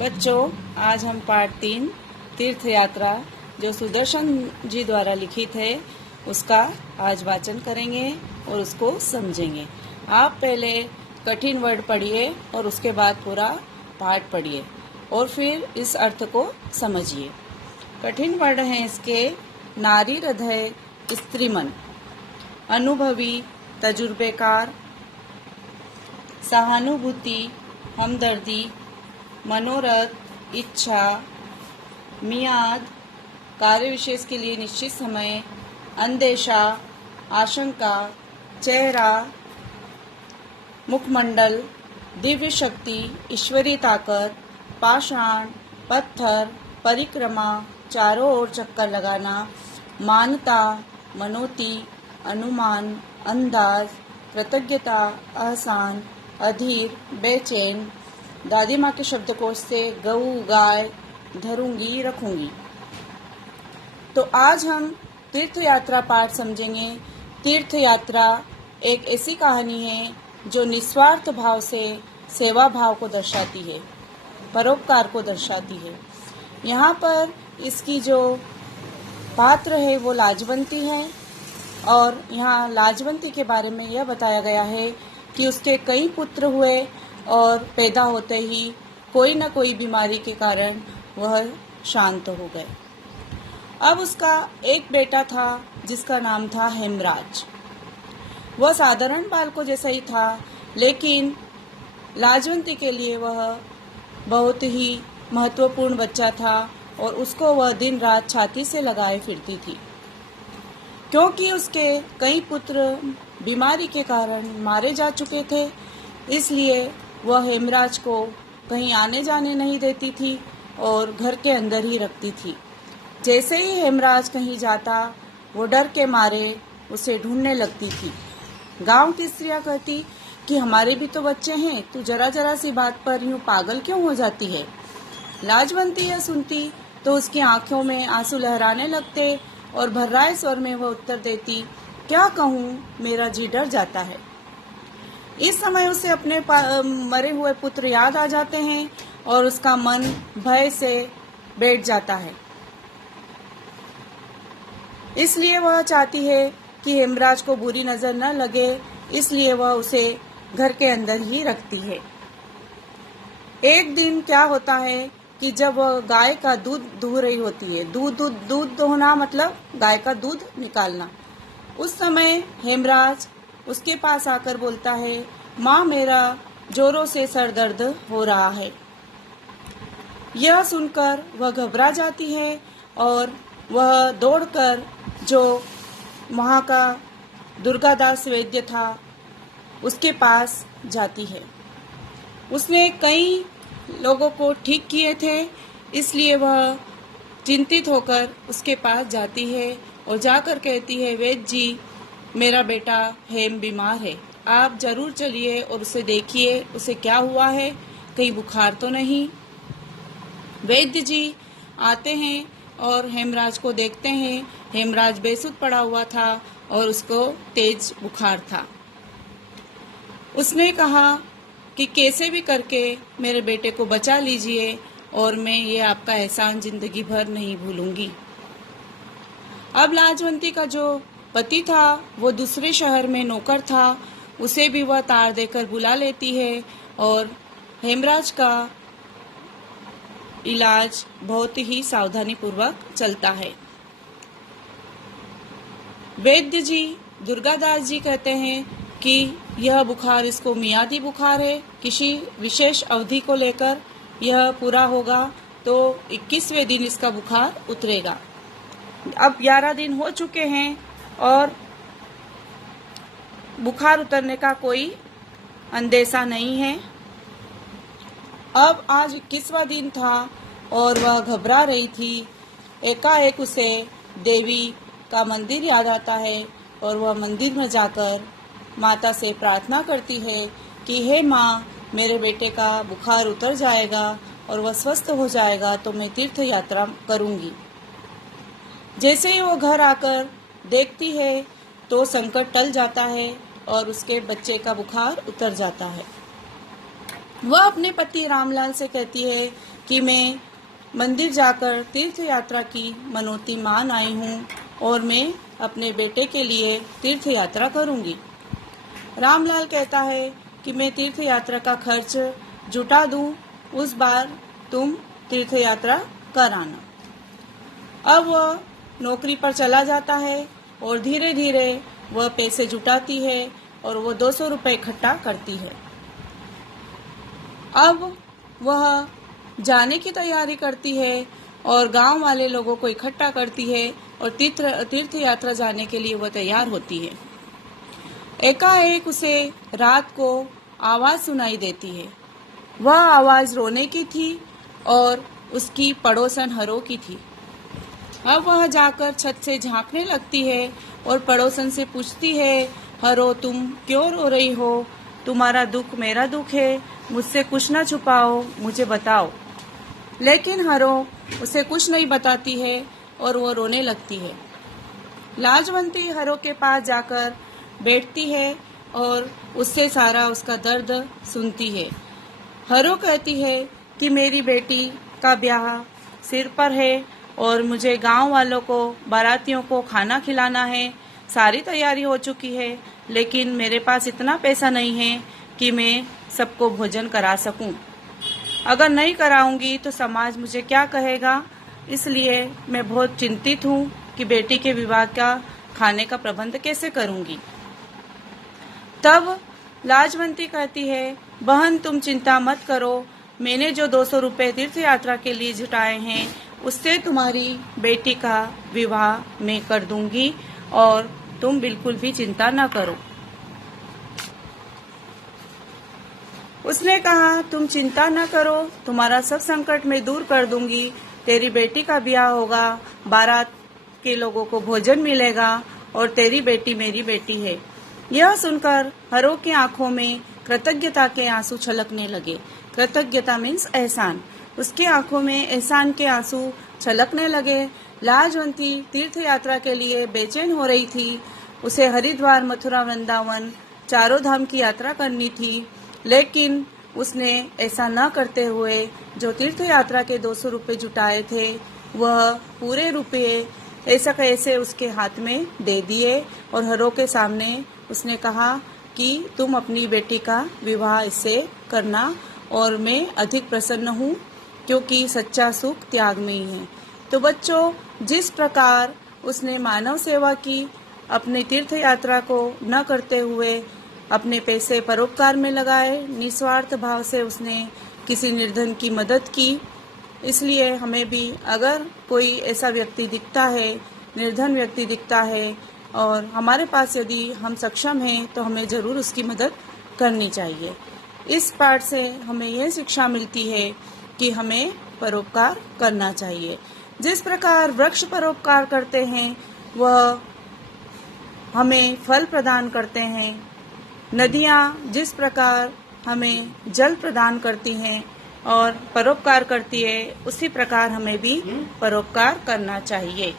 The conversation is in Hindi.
बच्चों, आज हम पाठ 3 तीर्थ यात्रा जो सुदर्शन जी द्वारा लिखित है उसका आज वाचन करेंगे और उसको समझेंगे। आप पहले कठिन वर्ड पढ़िए और उसके बाद पूरा पाठ पढ़िए और फिर इस अर्थ को समझिए। कठिन वर्ड हैं इसके: नारी हृदय, स्त्री मन, अनुभवी, तजुर्बेकार, सहानुभूति, हमदर्दी, मनोरथ, इच्छा, मियाद, कार्य विशेष के लिए निश्चित समय, अंदेशा, आशंका, चेहरा, मुखमंडल, दिव्य शक्ति, ईश्वरीय ताकत, पाषाण, पत्थर, परिक्रमा, चारों ओर चक्कर लगाना, मानता, मनोती, अनुमान, अंदाज, कृतज्ञता, आसान, अधीर, बेचैन, दादी माँ के शब्दकोश से गऊ, गाय, धरूंगी, रखूंगी। तो आज हम तीर्थ यात्रा पाठ समझेंगे। तीर्थ यात्रा एक ऐसी कहानी है जो निस्वार्थ भाव से सेवा भाव को दर्शाती है, परोपकार को दर्शाती है। यहाँ पर इसकी जो पात्र है वो लाजवंती है और यहाँ लाजवंती के बारे में यह बताया गया है कि उसके कई पुत्र हुए और पैदा होते ही कोई न कोई बीमारी के कारण वह शांत हो गए। अब उसका एक बेटा था जिसका नाम था हेमराज। वह साधारण बालकों जैसा ही था, लेकिन लाजवंती के लिए वह बहुत ही महत्वपूर्ण बच्चा था और उसको वह दिन रात छाती से लगाए फिरती थी। क्योंकि उसके कई पुत्र बीमारी के कारण मारे जा चुके थे, इसलिए वह हेमराज को कहीं आने जाने नहीं देती थी और घर के अंदर ही रखती थी। जैसे ही हेमराज कहीं जाता, वो डर के मारे उसे ढूंढने लगती थी। गांव की स्त्रियां कहती कि हमारे भी तो बच्चे हैं, तू जरा जरा सी बात पर यूं पागल क्यों हो जाती है। लाजवंती यह सुनती तो उसकी आंखों में आंसू लहराने लगते और भर्राए स्वर में वह उत्तर देती, क्या कहूँ, मेरा जी डर जाता है। इस समय उसे अपने मरे हुए पुत्र याद आ जाते हैं और उसका मन भय से बैठ जाता है। इसलिए वह चाहती है कि हेमराज को बुरी नजर न लगे, इसलिए वह उसे घर के अंदर ही रखती है। एक दिन क्या होता है कि जब वह गाय का दूध दूह रही होती है, दूध दोहना मतलब गाय का दूध निकालना, उस समय हेमराज उसके पास आकर बोलता है, माँ, मेरा जोरों से सर दर्द हो रहा है। यह सुनकर वह घबरा जाती है और वह दौड़कर जो वहाँ का दुर्गादास वैद्य था उसके पास जाती है। उसने कई लोगों को ठीक किए थे, इसलिए वह चिंतित होकर उसके पास जाती है और जाकर कहती है, वैद्य जी, मेरा बेटा हेम बीमार है, आप जरूर चलिए और उसे देखिए, उसे क्या हुआ है, कहीं बुखार तो नहीं। वैद्य जी आते हैं और हेमराज को देखते हैं। हेमराज बेसुध पड़ा हुआ था और उसको तेज बुखार था। उसने कहा कि कैसे भी करके मेरे बेटे को बचा लीजिए और मैं ये आपका एहसान जिंदगी भर नहीं भूलूंगी। अब लाजवंती का जो पति था वो दूसरे शहर में नौकर था, उसे भी वह तार देकर बुला लेती है और हेमराज का इलाज बहुत ही सावधानी पूर्वक चलता है। वैद्य जी, दुर्गादास जी कहते हैं कि यह बुखार इसको मियादी बुखार है, किसी विशेष अवधि को लेकर यह पूरा होगा तो 21वें दिन इसका बुखार उतरेगा। अब 11 दिन हो चुके हैं और बुखार उतरने का कोई अंदेशा नहीं है। अब आज 21वां दिन था और वह घबरा रही थी। एकाएक उसे देवी का मंदिर याद आता है और वह मंदिर में जाकर माता से प्रार्थना करती है कि हे माँ, मेरे बेटे का बुखार उतर जाएगा और वह स्वस्थ हो जाएगा तो मैं तीर्थ यात्रा करूँगी। जैसे ही वो घर आकर देखती है तो संकट टल जाता है और उसके बच्चे का बुखार उतर जाता है। वह अपने पति रामलाल से कहती है कि मैं मंदिर जाकर तीर्थ यात्रा की मनौती मान आई हूँ और मैं अपने बेटे के लिए तीर्थ यात्रा करूँगी। रामलाल कहता है कि मैं तीर्थ यात्रा का खर्च जुटा दूँ, उस बार तुम तीर्थ यात्रा कर आना। अब वह नौकरी पर चला जाता है और धीरे धीरे वह पैसे जुटाती है और वो 200 रुपये इकट्ठा करती है। अब वह जाने की तैयारी करती है और गांव वाले लोगों को इकट्ठा करती है और तीर्थ यात्रा जाने के लिए वह तैयार होती है। एकाएक उसे रात को आवाज़ सुनाई देती है। वह आवाज़ रोने की थी और उसकी पड़ोसन हरो की थी। अब वह जाकर छत से झांकने लगती है और पड़ोसन से पूछती है, हरो तुम क्यों रो रही हो? तुम्हारा दुख मेरा दुख है, मुझसे कुछ ना छुपाओ, मुझे बताओ। लेकिन हरो उसे कुछ नहीं बताती है और वो रोने लगती है। लाजवंती हरो के पास जाकर बैठती है और उससे सारा उसका दर्द सुनती है। हरो कहती है कि मेरी बेटी का ब्याह सिर पर है और मुझे गांव वालों को, बारातियों को खाना खिलाना है। सारी तैयारी हो चुकी है, लेकिन मेरे पास इतना पैसा नहीं है कि मैं सबको भोजन करा सकूं। अगर नहीं कराऊंगी तो समाज मुझे क्या कहेगा, इसलिए मैं बहुत चिंतित हूँ कि बेटी के विवाह का खाने का प्रबंध कैसे करूंगी। तब लाजवंती कहती है, बहन तुम चिंता मत करो, मैंने जो 200 रुपये तीर्थ यात्रा के लिए जुटाए हैं उससे तुम्हारी बेटी का विवाह मैं कर दूंगी और तुम बिल्कुल भी चिंता न करो। उसने कहा, तुम चिंता न करो, तुम्हारा सब संकट मैं दूर कर दूंगी। तेरी बेटी का ब्याह होगा, बारात के लोगों को भोजन मिलेगा और तेरी बेटी मेरी बेटी है। यह सुनकर हरो की आंखों में कृतज्ञता के आंसू छलकने लगे। कृतज्ञता मीन्स एहसान। उसकी आंखों में एहसान के आंसू छलकने लगे। लाजवंती तीर्थ यात्रा के लिए बेचैन हो रही थी। उसे हरिद्वार, मथुरा, वृंदावन चारों धाम की यात्रा करनी थी, लेकिन उसने ऐसा न करते हुए जो तीर्थ यात्रा के 200 रुपये जुटाए थे वह पूरे रुपये ऐसा कैसे उसके हाथ में दे दिए और हरो के सामने उसने कहा कि तुम अपनी बेटी का विवाह इससे करना और मैं अधिक प्रसन्न हूँ, क्योंकि सच्चा सुख त्याग में ही है। तो बच्चों, जिस प्रकार उसने मानव सेवा की, अपने तीर्थ यात्रा को न करते हुए अपने पैसे परोपकार में लगाए, निस्वार्थ भाव से उसने किसी निर्धन की मदद की। इसलिए हमें भी अगर कोई ऐसा व्यक्ति दिखता है, निर्धन व्यक्ति दिखता है और हमारे पास यदि हम सक्षम हैं तो हमें ज़रूर उसकी मदद करनी चाहिए। इस पाठ से हमें यह शिक्षा मिलती है कि हमें परोपकार करना चाहिए। जिस प्रकार वृक्ष परोपकार करते हैं वह हमें फल प्रदान करते हैं, नदियाँ जिस प्रकार हमें जल प्रदान करती हैं और परोपकार करती है, उसी प्रकार हमें भी परोपकार करना चाहिए।